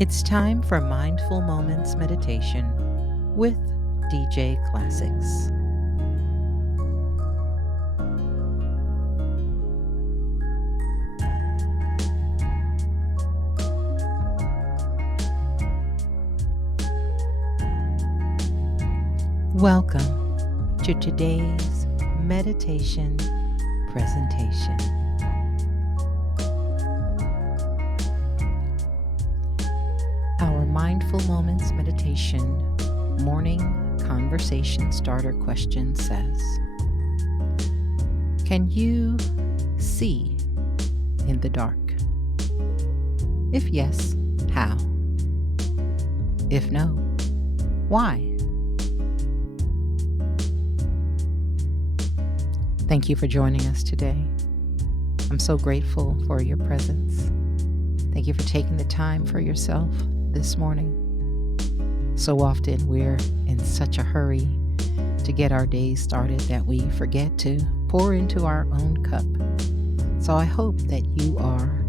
It's time for Mindful Moments Meditation with DJ Classics. Welcome to today's meditation presentation. Our Mindful Moments Meditation morning conversation starter question says, can you see in the dark? If yes, how? If no, why? Thank you for joining us today. I'm so grateful for your presence. Thank you for taking the time for yourself this morning. So often we're in such a hurry to get our days started that we forget to pour into our own cup. So I hope that you are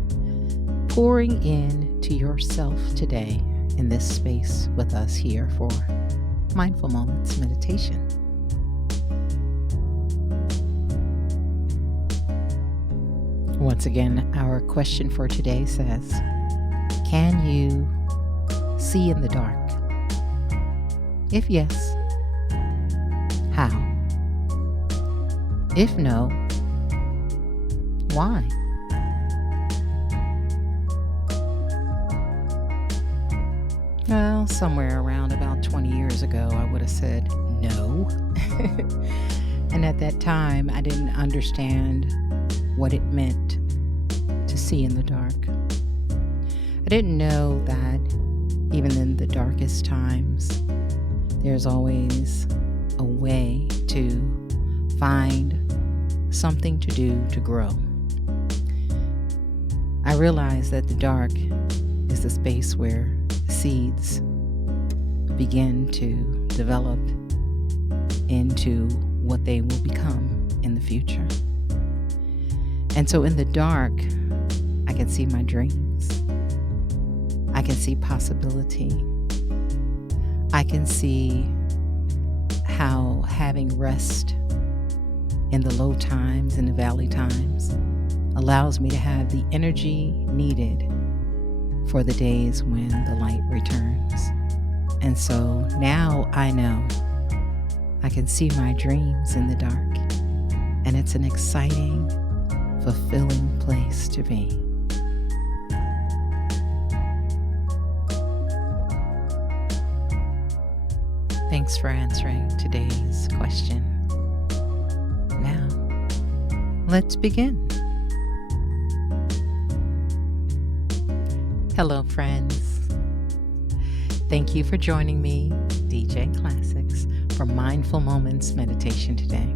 pouring in to yourself today in this space with us here for Mindful Moments Meditation. Once again, our question for today says, can you see in the dark? If yes, how? If no, why? Well, somewhere around about 20 years ago, I would have said no. And at that time, I didn't understand what it meant to see in the dark. I didn't know that even in the darkest times, there's always a way to find something to do to grow. I realized that the dark is the space where seeds begin to develop into what they will become in the future. And so in the dark, I can see my dreams. I can see possibility. I can see how having rest in the low times and the valley times allows me to have the energy needed for the days when the light returns. And so now I know I can see my dreams in the dark, and it's an exciting, fulfilling place to be. Thanks for answering today's question. Now, let's begin. Hello, friends. Thank you for joining me, DJ Classics, for Mindful Moments Meditation today.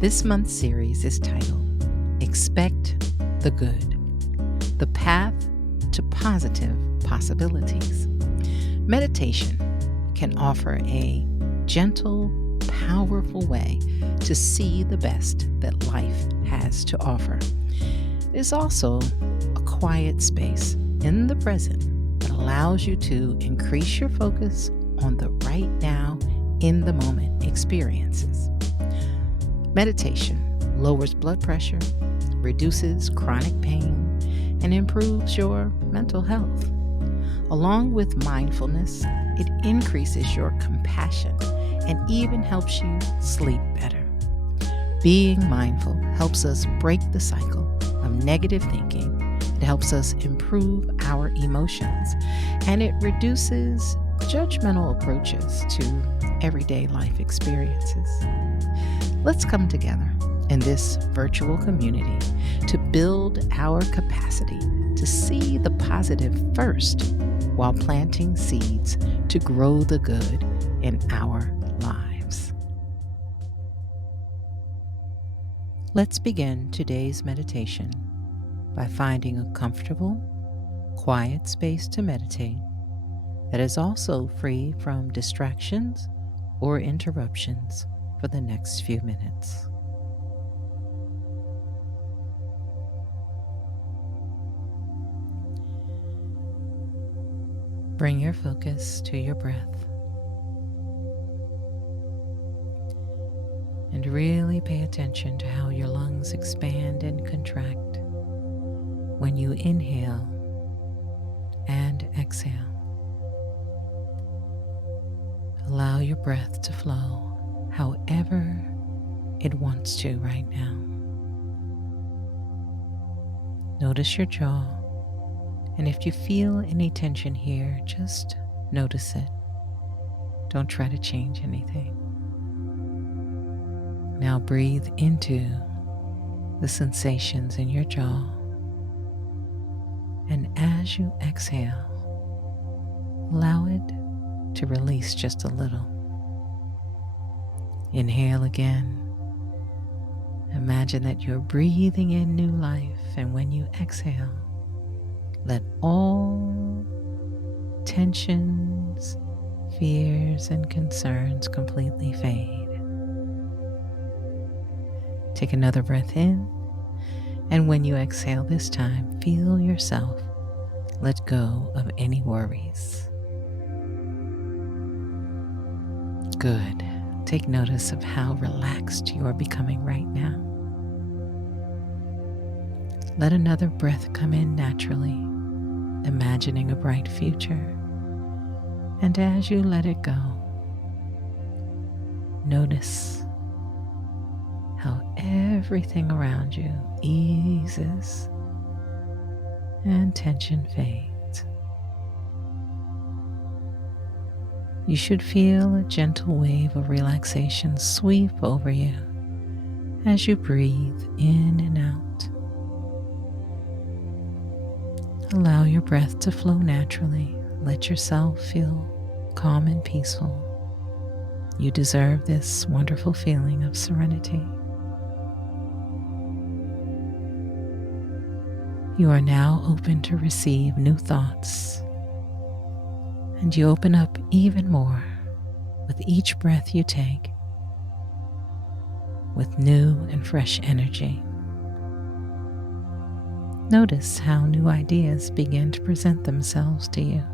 This month's series is titled Expect the Good, the Path to Positive Possibilities. Meditation can offer a gentle, powerful way to see the best that life has to offer. It is also a quiet space in the present that allows you to increase your focus on the right now, in the moment experiences. Meditation lowers blood pressure, reduces chronic pain, and improves your mental health. Along with mindfulness, it increases your compassion and even helps you sleep better. Being mindful helps us break the cycle of negative thinking. It helps us improve our emotions, and it reduces judgmental approaches to everyday life experiences. Let's come together in this virtual community to build our capacity to see the positive first while planting seeds to grow the good in our lives. Let's begin today's meditation by finding a comfortable, quiet space to meditate that is also free from distractions or interruptions for the next few minutes. Bring your focus to your breath and really pay attention to how your lungs expand and contract when you inhale and exhale. Allow your breath to flow however it wants to right now. Notice your jaw, and if you feel any tension here, just notice it. Don't try to change anything. Now breathe into the sensations in your jaw, and as you exhale, allow it to release just a little. Inhale again. Imagine that you're breathing in new life, and when you exhale, let all tensions, fears, and concerns completely fade. Take another breath in, and when you exhale this time, feel yourself let go of any worries. Good. Take notice of how relaxed you are becoming right now. Let another breath come in naturally, imagining a bright future. And as you let it go, notice how everything around you eases and tension fades. You should feel a gentle wave of relaxation sweep over you as you breathe in and out. Allow your breath to flow naturally. Let yourself feel calm and peaceful. You deserve this wonderful feeling of serenity. You are now open to receive new thoughts, and you open up even more with each breath you take with new and fresh energy. Notice how new ideas begin to present themselves to you.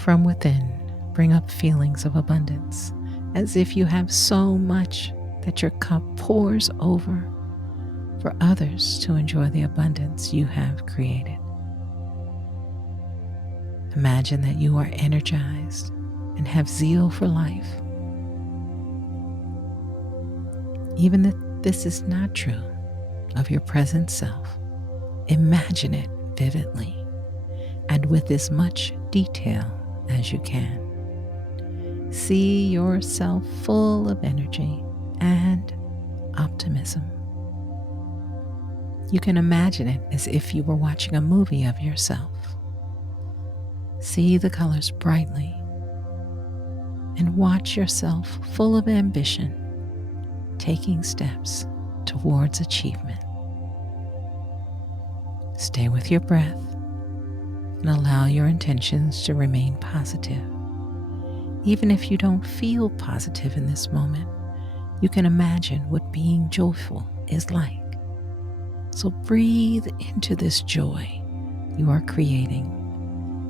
From within, bring up feelings of abundance, as if you have so much that your cup pours over for others to enjoy the abundance you have created. Imagine that you are energized and have zeal for life. Even if this is not true of your present self, imagine it vividly and with as much detail as you can. See yourself full of energy and optimism. You can imagine it as if you were watching a movie of yourself. See the colors brightly and watch yourself full of ambition, taking steps towards achievement. Stay with your breath and allow your intentions to remain positive. Even if you don't feel positive in this moment, you can imagine what being joyful is like. So breathe into this joy you are creating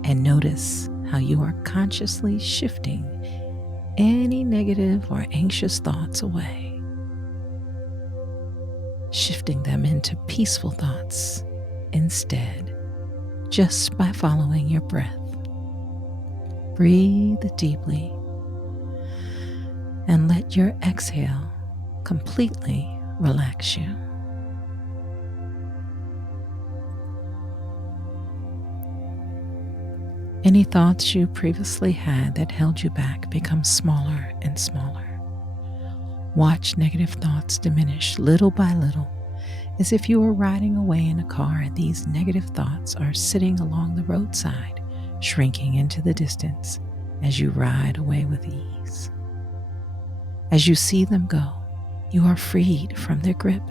and notice how you are consciously shifting any negative or anxious thoughts away, shifting them into peaceful thoughts instead, just by following your breath. Breathe deeply and let your exhale completely relax you. Any thoughts you previously had that held you back become smaller and smaller. Watch negative thoughts diminish little by little, as if you were riding away in a car and these negative thoughts are sitting along the roadside, shrinking into the distance as you ride away with ease. As you see them go, you are freed from their grip.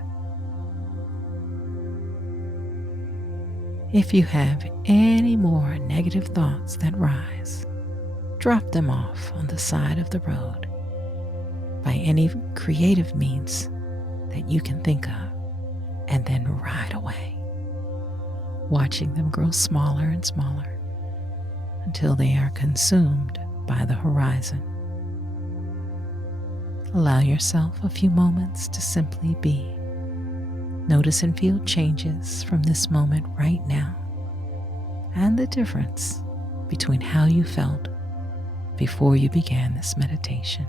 If you have any more negative thoughts that rise, drop them off on the side of the road by any creative means that you can think of, and then ride away, watching them grow smaller and smaller until they are consumed by the horizon. Allow yourself a few moments to simply be. Notice and feel changes from this moment right now, and the difference between how you felt before you began this meditation.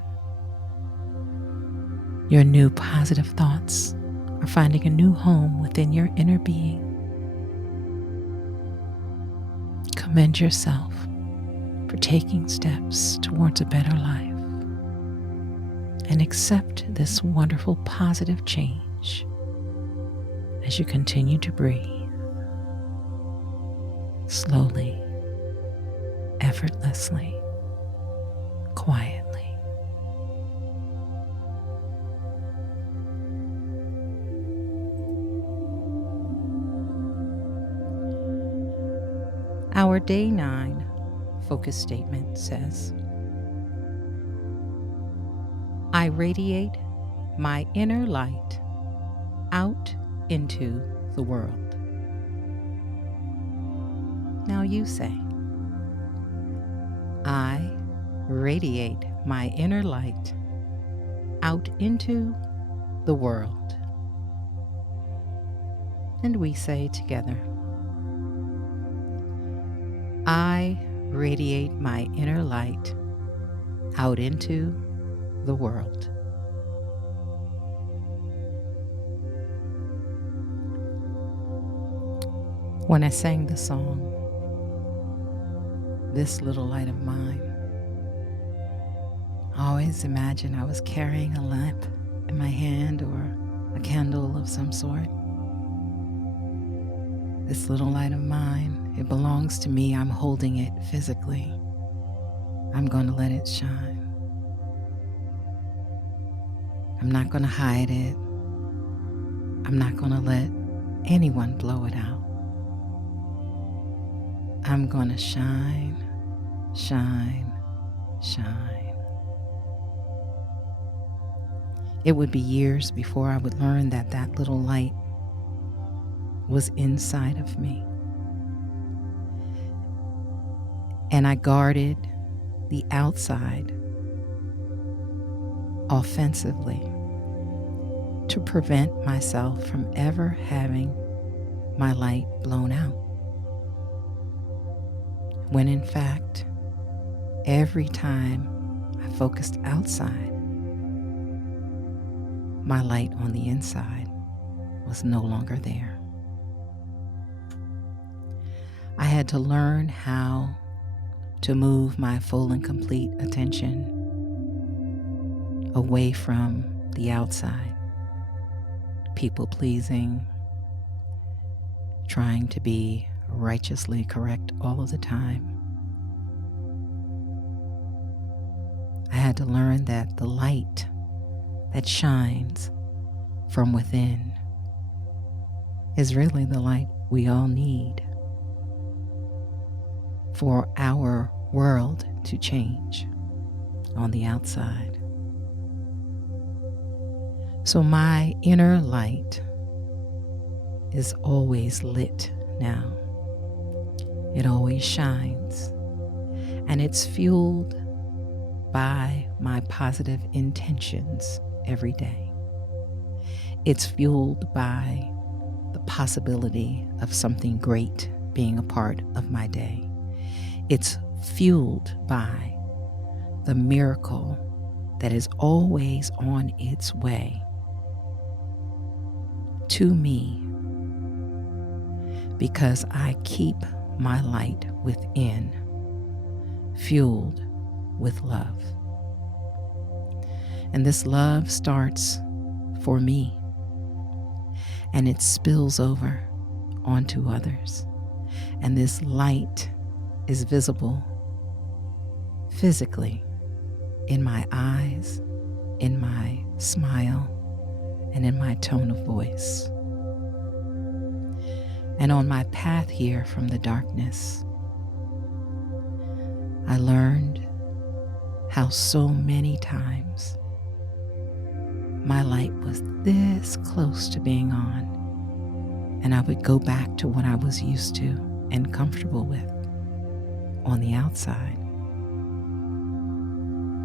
Your new positive thoughts are finding a new home within your inner being. Commend yourself for taking steps towards a better life, and accept this wonderful positive change as you continue to breathe slowly, effortlessly, quietly. Our Day 9 focus statement says, I radiate my inner light out into the world. Now you say, I radiate my inner light out into the world. And we say together, I radiate my inner light out into the world. When I sang the song, This Little Light of Mine, I always imagined I was carrying a lamp in my hand or a candle of some sort. This little light of mine, it belongs to me. I'm holding it physically. I'm going to let it shine. I'm not going to hide it. I'm not going to let anyone blow it out. I'm going to shine, shine, shine. It would be years before I would learn that that little light was inside of me. And I guarded the outside offensively to prevent myself from ever having my light blown out. When in fact, every time I focused outside, my light on the inside was no longer there. I had to learn how to move my full and complete attention away from the outside, people pleasing, trying to be righteously correct all of the time. I had to learn that the light that shines from within is really the light we all need for our world to change on the outside. So my inner light is always lit now. It always shines, and it's fueled by my positive intentions every day. It's fueled by the possibility of something great being a part of my day. It's fueled by the miracle that is always on its way to me, because I keep my light within, fueled with love. And this love starts for me, and it spills over onto others. And this light is visible physically in my eyes, in my smile, and in my tone of voice. And on my path here from the darkness, I learned how so many times my light was this close to being on, and I would go back to what I was used to and comfortable with, on the outside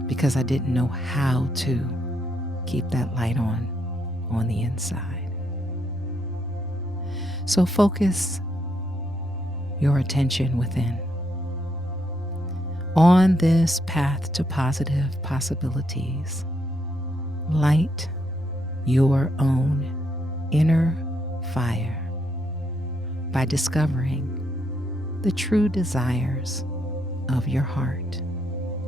because I didn't know how to keep that light on the inside. So focus your attention within on this path to positive possibilities. Light your own inner fire by discovering the true desires of your heart,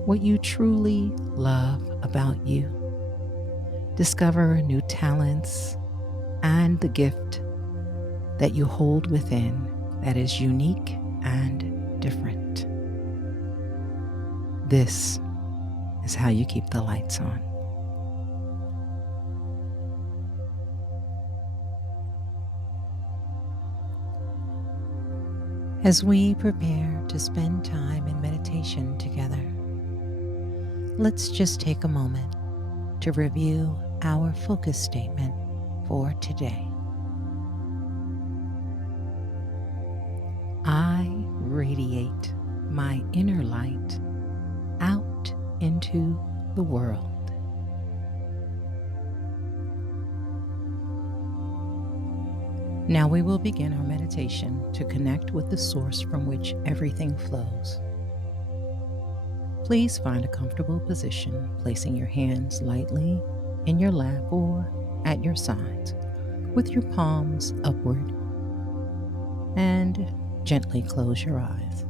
what you truly love about you. Discover new talents and the gift that you hold within that is unique and different. This is how you keep the lights on. As we prepare to spend time in meditation together, let's just take a moment to review our focus statement for today. I radiate my inner light out into the world. Now we will begin our meditation to connect with the source from which everything flows. Please find a comfortable position, placing your hands lightly in your lap or at your sides, with your palms upward, and gently close your eyes.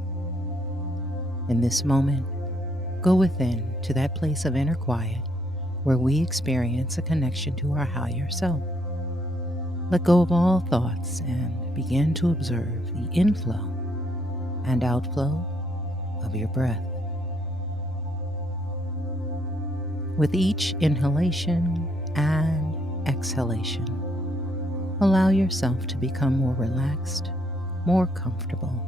In this moment, go within to that place of inner quiet where we experience a connection to our higher self. Let go of all thoughts and begin to observe the inflow and outflow of your breath. With each inhalation and exhalation, allow yourself to become more relaxed, more comfortable,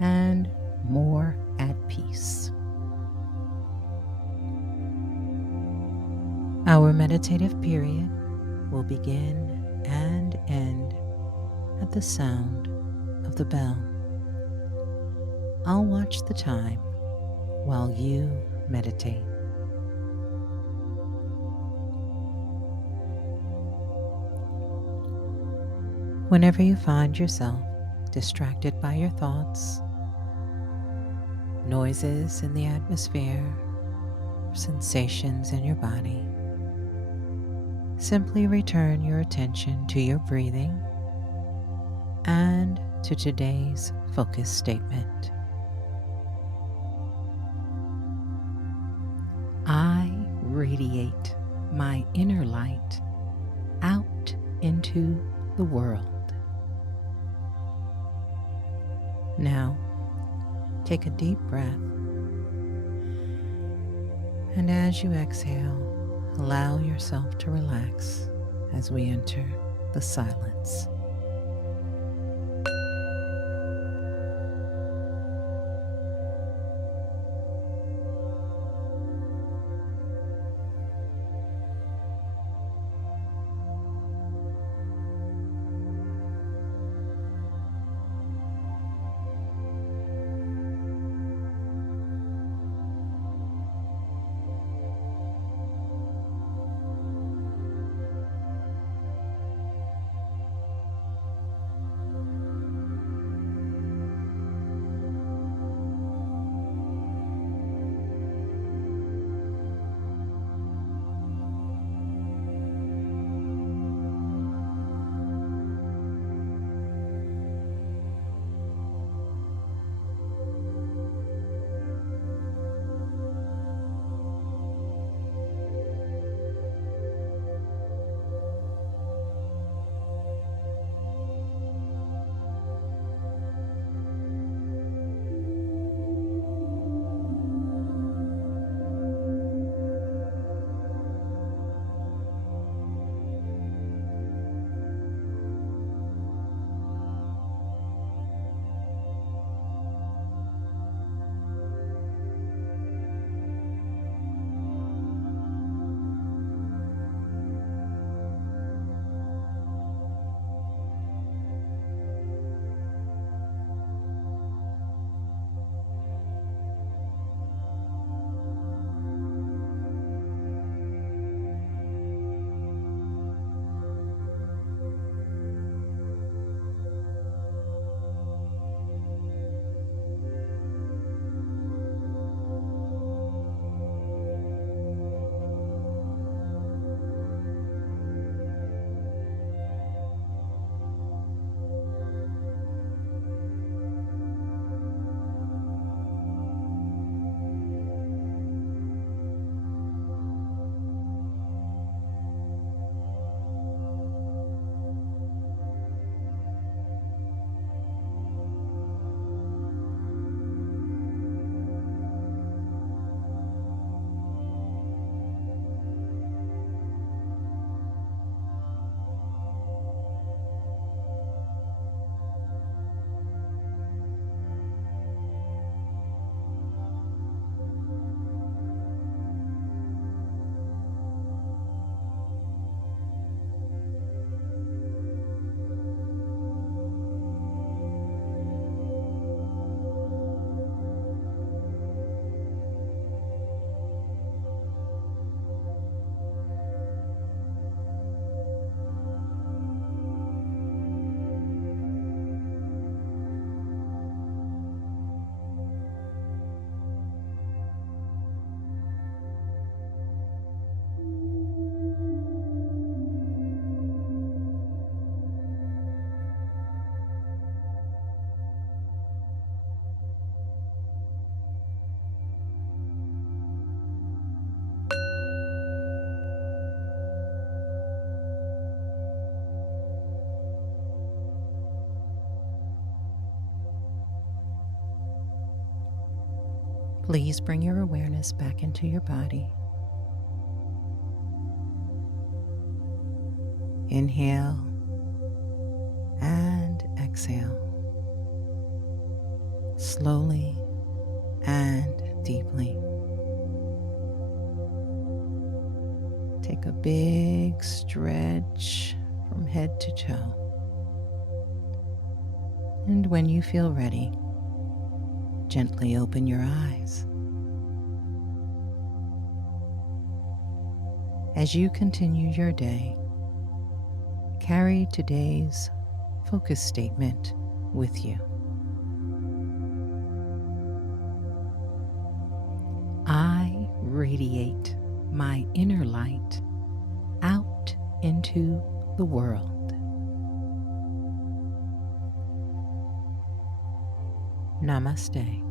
and more at peace. Our meditative period will begin and end at the sound of the bell. I'll watch the time while you meditate. Whenever you find yourself distracted by your thoughts, noises in the atmosphere, or sensations in your body, simply return your attention to your breathing and to today's focus statement. I radiate my inner light out into the world. Now, take a deep breath, and as you exhale, allow yourself to relax as we enter the silence. Please bring your awareness back into your body. Inhale and exhale, slowly and deeply. Take a big stretch from head to toe. And when you feel ready, gently open your eyes. As you continue your day, carry today's focus statement with you. I radiate my inner light out into the world. Namaste.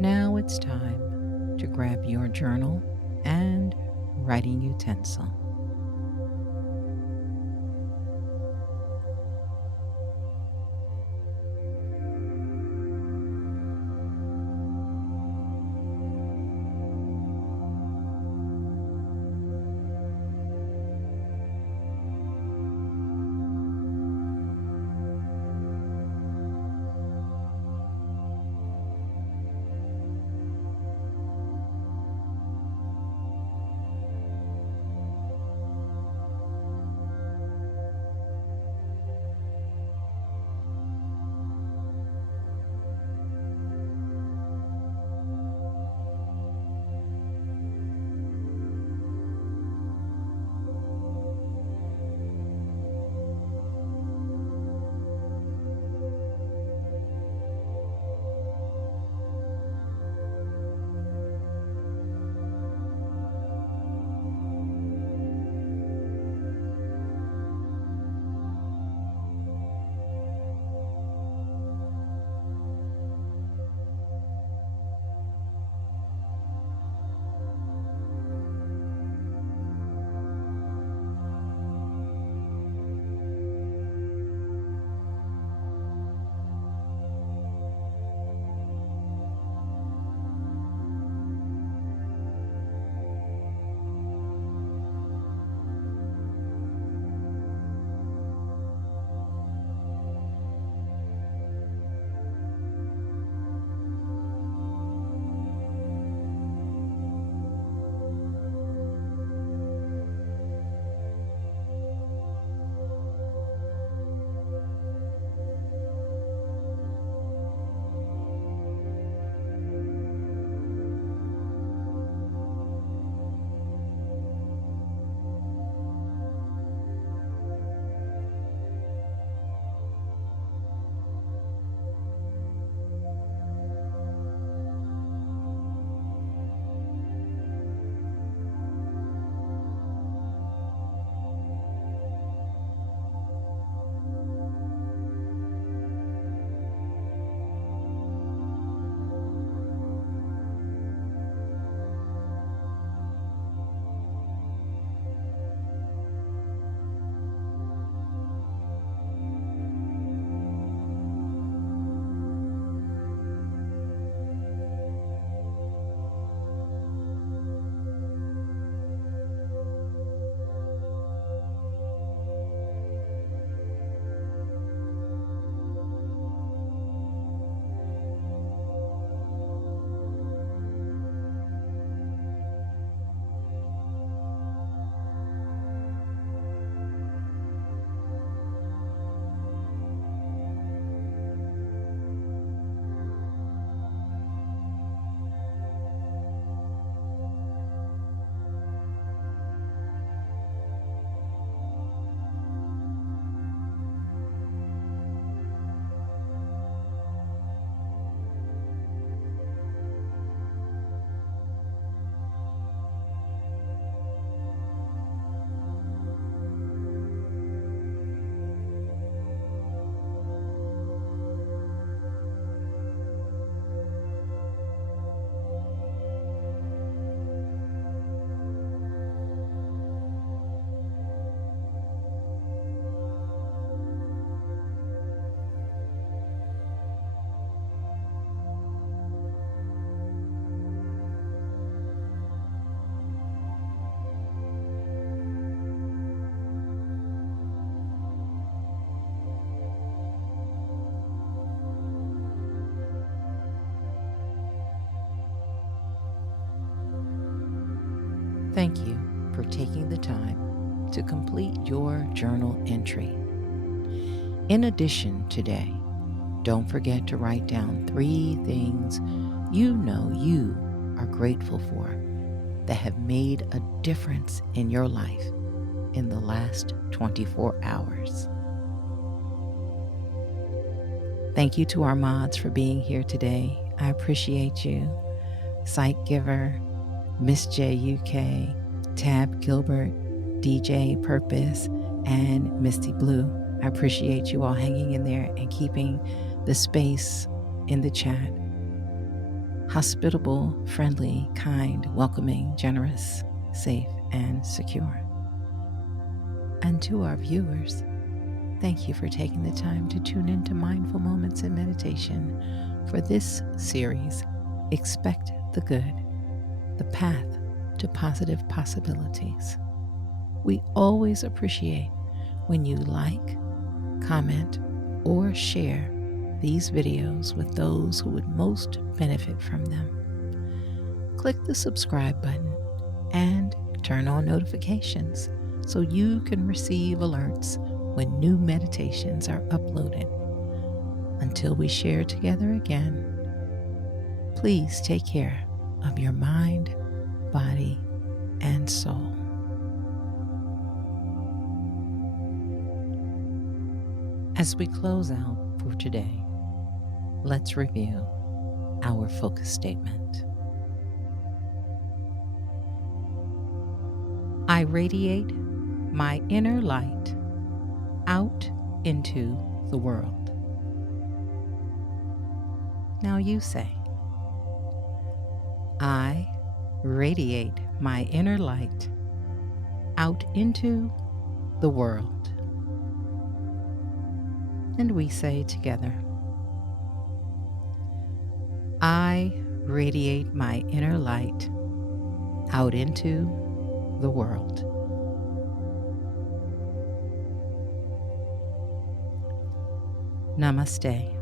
Now it's time to grab your journal and writing utensil. Thank you for taking the time to complete your journal entry. In addition, today, don't forget to write down 3 things you know you are grateful for that have made a difference in your life in the last 24 hours. Thank you to our mods for being here today. I appreciate you. Sight Giver, Miss J UK, Tab Gilbert, DJ Purpose, and Misty Blue. I appreciate you all hanging in there and keeping the space in the chat hospitable, friendly, kind, welcoming, generous, safe, and secure. And to our viewers, thank you for taking the time to tune into Mindful Moments in Meditation for this series, Expect the Good, the Path to Positive Possibilities. We always appreciate when you like, comment, or share these videos with those who would most benefit from them. Click the subscribe button and turn on notifications so you can receive alerts when new meditations are uploaded. Until we share together again, please take care of your mind, body, and soul. As we close out for today, let's review our focus statement. I radiate my inner light out into the world. Now you say, I radiate my inner light out into the world. And we say together, I radiate my inner light out into the world. Namaste.